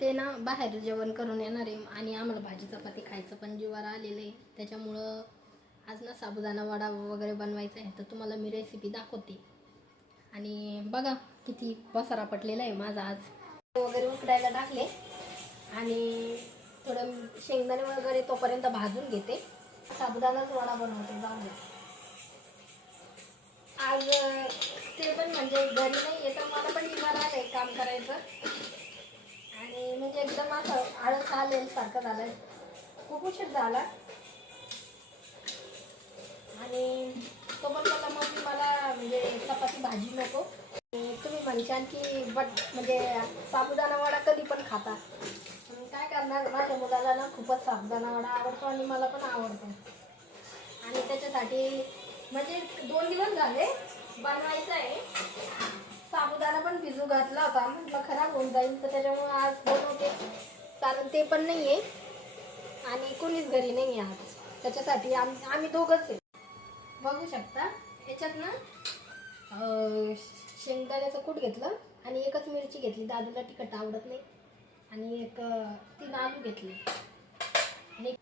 ते ना बाहेर जेवण करून येणार आहे आणि आम्हाला भाजी चपाती खायचं पण जीवावर आलेलं आहे. त्याच्यामुळं आज ना साबुदाणा वडा वगैरे बनवायचा आहे. तर तुम्हाला मी रेसिपी दाखवते. आणि बघा किती पसारा पटलेला आहे माझा. आज वगैरे उकडायला टाकले आणि थोडं शेंगदाणे वगैरे तोपर्यंत भाजून घेते. साबुदाणाच वडा बनवते. जाऊन द्या. आज ते पण म्हणजे घरी नाही येतं, मला पण जीवावर आलंय काम करायचं आणि म्हणजे एकदम असं आळस आलेलं सारखं झालं. खूप उशीर झाला आणि तो पण मला मम्मी मला म्हणजे चपाती भाजी नको. तुम्ही म्हणशाल की म्हणजे साबुदाणा वडा कधी पण खाता. काय करणार, माझ्या मुलाला ना खूपच साबुदाणा वडा आवडतो आणि मला पण आवडतो. आणि त्याच्यासाठी म्हणजे 2 दिवस झाले बनवायचं आहे. साबुदाणा पण भिजू घातला होता, म्हटलं खराब होऊन जाईल, तर त्याच्यामुळे आज बनवते. कारण ते पण नाही आहे आणि कोणीच घरी नाही आहे आज. त्याच्यासाठी आम्ही दोघंच आहे. बघू शकता याच्यात ना शेंगदाण्याचं कूट घेतलं आणि एकच मिरची घेतली. दादूला तिखट आवडत नाही. आणि 3 आलू घेतले. आणि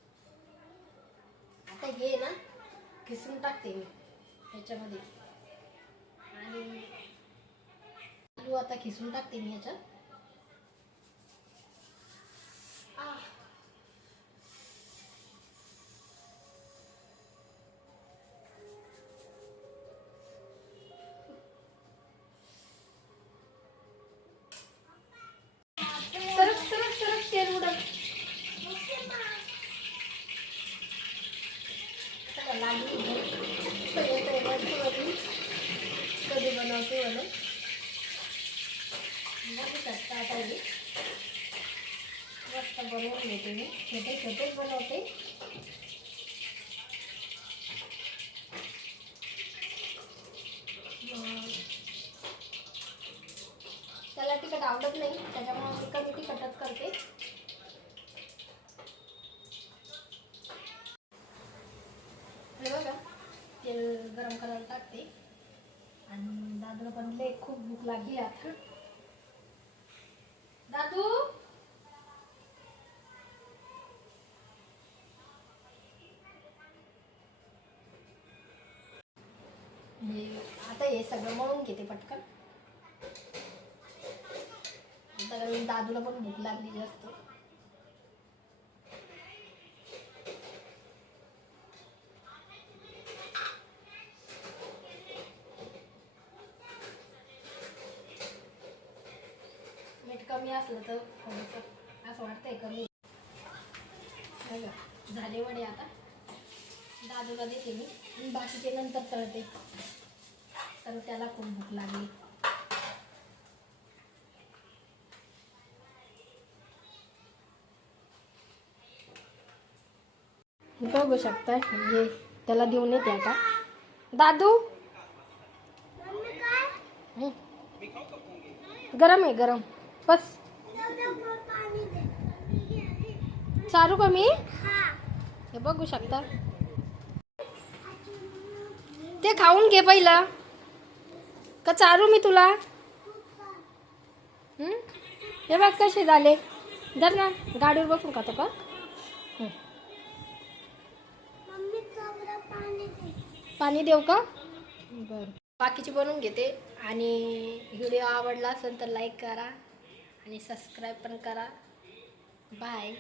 आता हे ना किसून टाकते मी याच्यामध्ये. आणि आलू आता खिसून टाकते मी याच्यात. सरक सरक सरक तेल उडत लागली. कधी बनवते म्हणून मस्त बनवून घेते मी. छोटे छोटेच बनवते. त्याला तिखट आवडत नाही, त्याच्यामुळे मी कमी तिखटच करते. हे बघा तेल गरम करायला टाकते आणि दादूला पण लय खूप भूक लागली आता. दादू आता हे सगळं मळून घेते पटकन. तर दादूला पण भूक लागली जास्त. मीठ कमी असलं तर थोडंसं असं वाटतंय कमी. झाले वडे. आता दादूला देते मी आणि बाकीचे नंतर तळते, तर त्याला खूप भूक लागली. बघू शकता हे त्याला देऊन येते आता. दादू गरम आहे, गरम. बस चारू का मी. हे बघू शकता. ते खाऊन घे पहिला का चारू मी तुला. हे बघ कसे झाले. धर ना, गाडीवर बसून खातो का. पाणी देऊ का. बरं, बाकीची बनवून घेते. आणि व्हिडिओ आवडला असेल तर लाईक करा आणि सबस्क्राईब पण करा. बाय.